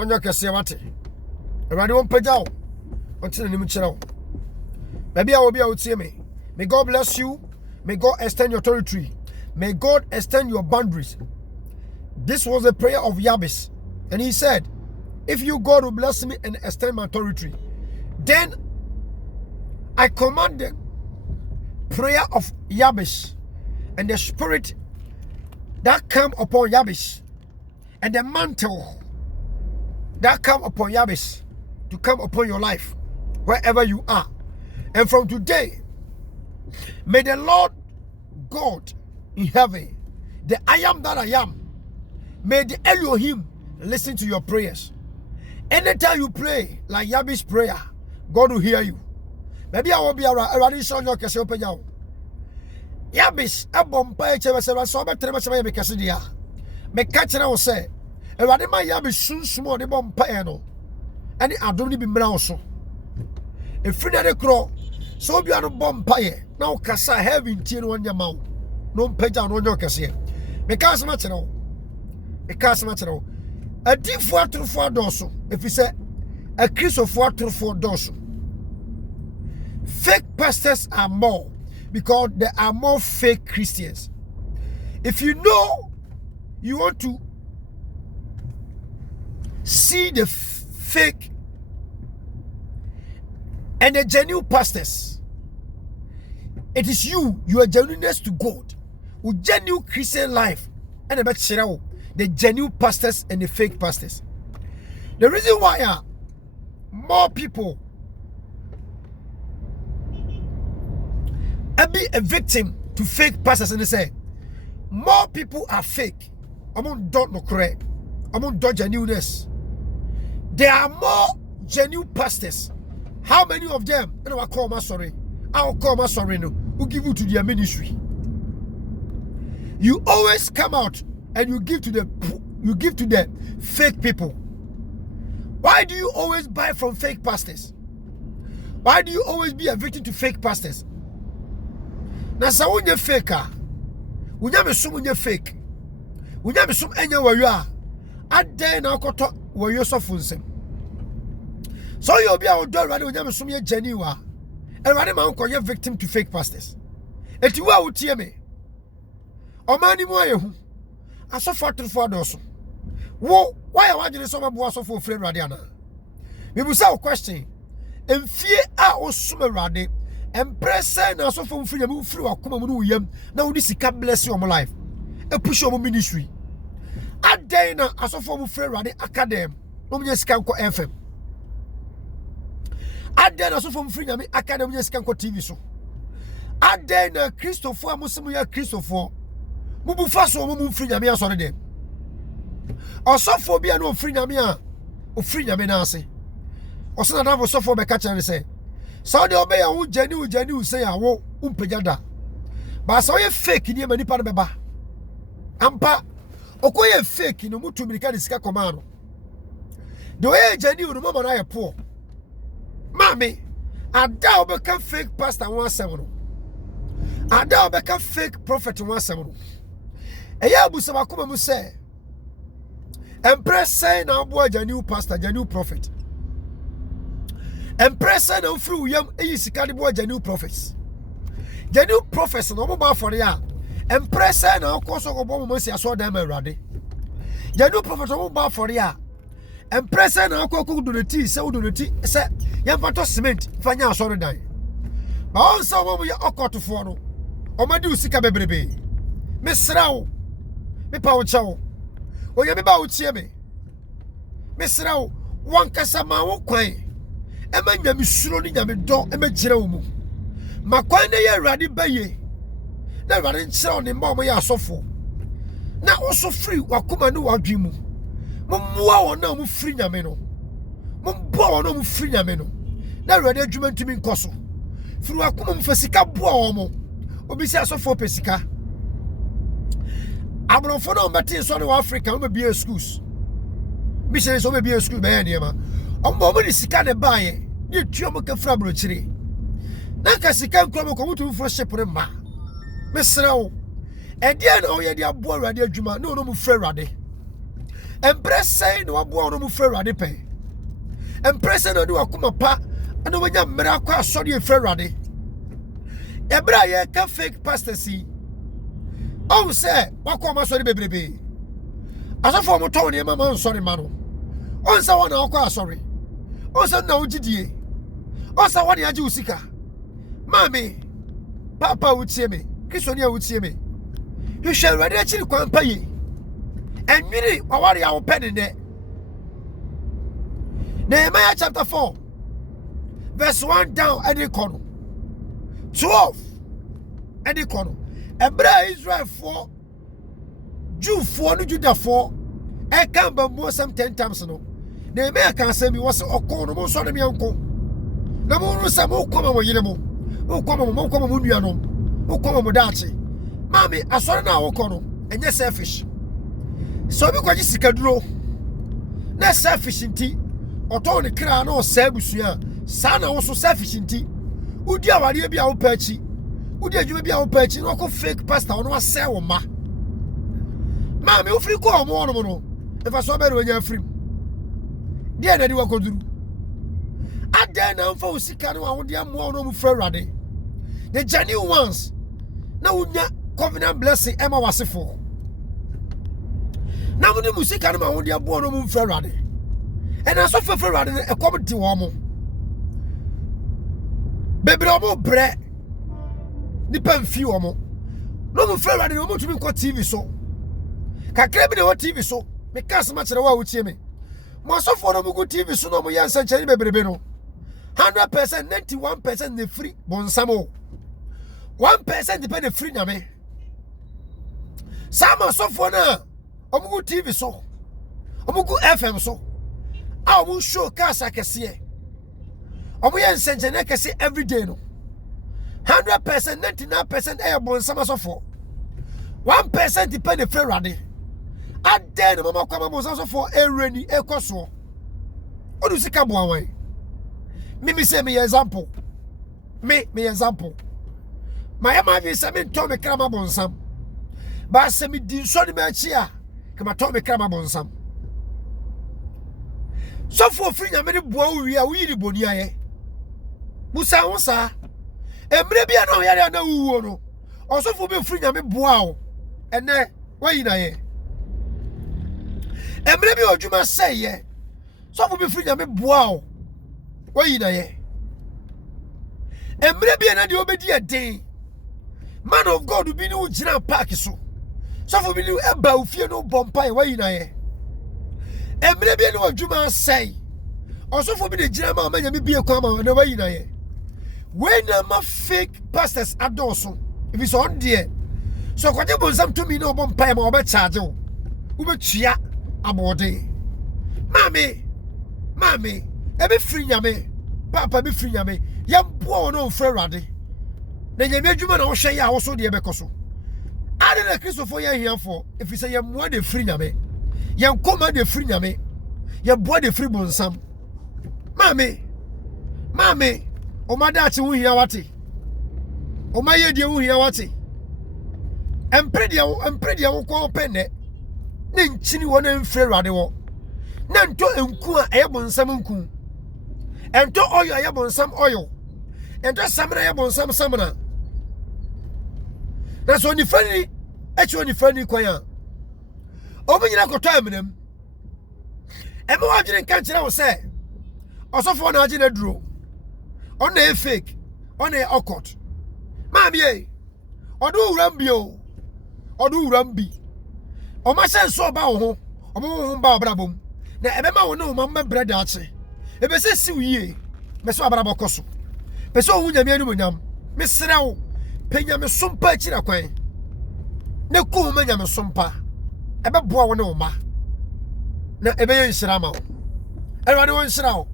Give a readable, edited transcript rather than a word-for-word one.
on your Cassiamati. Around one pedal until the Nimuchero. Maybe I will be out to me. May God bless you. May God extend your territory. May God extend your boundaries. This was a prayer of Jabez. And he said, if you, God, will bless me and extend my territory, then I command the prayer of Jabez and the spirit that come upon Jabez and the mantle that come upon Jabez to come upon your life wherever you are. And from today, may the Lord God in heaven, the I am that I am, may the Elohim listen to your prayers. Anytime you pray like Jabez's prayer, God will hear you. Maybe I will be around show your case open now. Jabez, a bomba, so much time because they are. Me catch now say, around my Jabez soon small the bomba no. And I don't even know so. If you never crow, so be a bomba. Now Cassa having tea on your mouth. No page on your case. Because much now. Because much now. A deep 4 to 4 dorsal. If you say a Chris of 4 to 4 dorsal. Fake pastors are more because there are more fake Christians. If you know you want to see the fake and the genuine pastors, it is you are genuineness to God, with genuine Christian life, and about the genuine pastors and the fake pastors. The reason why more people be a victim to fake pastors, and they say more people are fake. I'm on don't know correct. I'm on dodge genuineness. There are more genuine pastors. How many of them? And I'll call my sorry. I'll call my sorry. No, who give you to their ministry? You always come out and you give to the fake people. Why do you always buy from fake pastors? Why do you always be a victim to fake pastors? Na sa wonye fake a wonya me sum wonye fake wonya me sum enya wayo a aden na akoto wayo sofo nsem so you obi a odo awade wonya me sum ye jani wa awade ma nko ye victim to fake pastors eti wa wotie me omani mu ayehu asofo atrofo adoso wo why awade so mabo asofo ofre awade ana me bu say question emfie a osum awade empresa na so from free am free akoma mu no yam na wo sika bless your life e push your ministry aden na asofo mu free rade academy no mu sika nko FM aden na asofo mu free nyame academy mu sika nko TV so aden na Christopher amusemu ya Christopher mu bu faso mu free nyame asore dem asofo bia no free nyame a o free nyame na ase osana da asofo be ka chere say so the obey who genuine say awo umpejada but so you fake ni mani pa beba ampa okoye fake no mutu mirika de sika komano the way genuine no mama na ye poor mami ada obeka fake pastor 17 no ada obeka fake prophet 17 no eya abusa bakoma mu say empress say na abo genuine pastor genuine prophet. Empresa na ufru yam eyi sikade bo genuine prophets. Genuine prophets no mo ba for ya. Empresa na okoso go bo mo si aso dan ma awrade. Genuine prophets mo ba for ya. Empresa na okoko donati se donati se yam fato cement fanya aso dan. Ba on sa mo ya okotofo no. O ma di usika bebrebe. Me srawo. Me pa wo chawo. O ye me ba wo tie me. Me srawo wan kasa ma wo kwan. Ema nyame suro ni nyame do ema gira wo mu makwan na ye awrade baye na awrade nkyira wo ne mba mo ya asofo na oso free wakoma ne wadwi mu mommoa wo na mo free nyame no momboa wo na mo free nyame no na awrade adwuma ntumi nkoso free wakoma mo fasika boa wo mo obi si asofo pesika abrofo na mbete so ne wa Africa mo be schools mission so be school be ya ma ombo mo ni sika ne baaye ni tuo mo ka fra brochire na ka sika nkro mo ko mutu fo shepre ma mesrewo e dia na o ye dia bo awrade adwuma na ono mo fra awrade Empress no aboa no mu fra Awurade pɛ. Empress no de wakoma pa ana wanya mmara akwa asɔre efra Awurade. Ebra ye ka fake pastor si. Oh say wakoma asɔre bebrebe. Asafo mo tɔn ne mama nsɔre ma no. Onsa wana akwa asɔre. Onsa na ogidie. Onsa wana age usika. Mami papa utie me. Kristonia utie me. You shall ready actually kwan pa ye. Enwiri wawari a wo pɛ ne. Nehemiah chapter 4 verse 1 down edi kono 12 edi kono ebra Israel for Jew for no Judah for e kan ba mo some 10 times no Nehemiah kan say mi was okon no so ne mi anko na mo ru sa mo koma mo yire mo koma mo nua no mo koma mo daachi mami asore na wo kono enye selfish so bi kwaji sikaduro na selfish nti oto ne kra na o sa busua sa na wo so selfish nti udi aware bia wo pa achi udi adwuma bia wo pa achi no ko fake pastor no ase wo ma me ofri ko omo no e fa so be ro nya afrim dia na di wakoduru ada na mfa osika no wo dia mo no mu fra Awurade the genuine ones na unya covenant blessing ema wasefo na mo ni musika no ma wo dia bo no mu fra Awurade and I suffer for rather a comedy woman. Baby, I'm bread. Depend few omo. No more fair rather to be called TV so. Can claim me what TV so. Me cast much the way with me. Most of all, good TV so no more young century baby. 100%, 91% the free bonsamo. 1% depend the free name. Some are so for now. Good TV so. Good FM so. I will show casa can see. Omo yen senjene can see every day no. 100%, 99% airborne summer so for. 1% depend the fair radi. At then mama kwama mo so for a rainy ekoso. Odu sika bo anwan. Me say me example. Me example. My am say me to me krama bonsam. Ba say me din so ni me chia. Kama to me krama bonsam. So for free na me boa wi a wi ri boni aye musa wonsa emre bia na yare na wuwo no oso for be free na me boa o ene wayi na ye emre bi odwuma say ye so for be free na me boa o wayi na ye emre bia na de obedi eden man of God bi ni wo gina park so for be ni eba ofie no bompa ye wayi na ye emre bi no adwuma say also for be the jama manya me bie kwa ma na wayi na ye when ma fake pastors adoso if it's on there so kwaje bonsam to me no bompa ma obe charge wo be tua abode mami e be free nyame papa be free nyame yam bo no frɛ Awurade na nyame adwuma na wo hwɛ ya wo so de be koso ade na Christopher ya hiafo if you say yam mo de free nyame yan koma de free nyame ya boa de free bonsam mami o ma da chi hu hia wate o ma ye de hu hia wate empredia wo ko penne ne nchini wo na mfre Awurade wo na nto enku a eye bonsam nku ento oyo eye bonsam oyo ento samna eye bonsam samna na so ni fani kwan a o be nyina koto amnam ema wadwene kan kire wo se osofo na agye na duro on na fake on na okot ma bie odu wuram bi o ma se so ba wo ho o mo ba obrabom na ebe ma wo na o ma brada ache ebe se si wie me so abrabo koso pe so hu nyame anu nyam me srew penya me sompa akira kwan ne ko ma nyame sompa ebe boa wo na o ma na ebe ye nshira ma wo Everyone wants to know.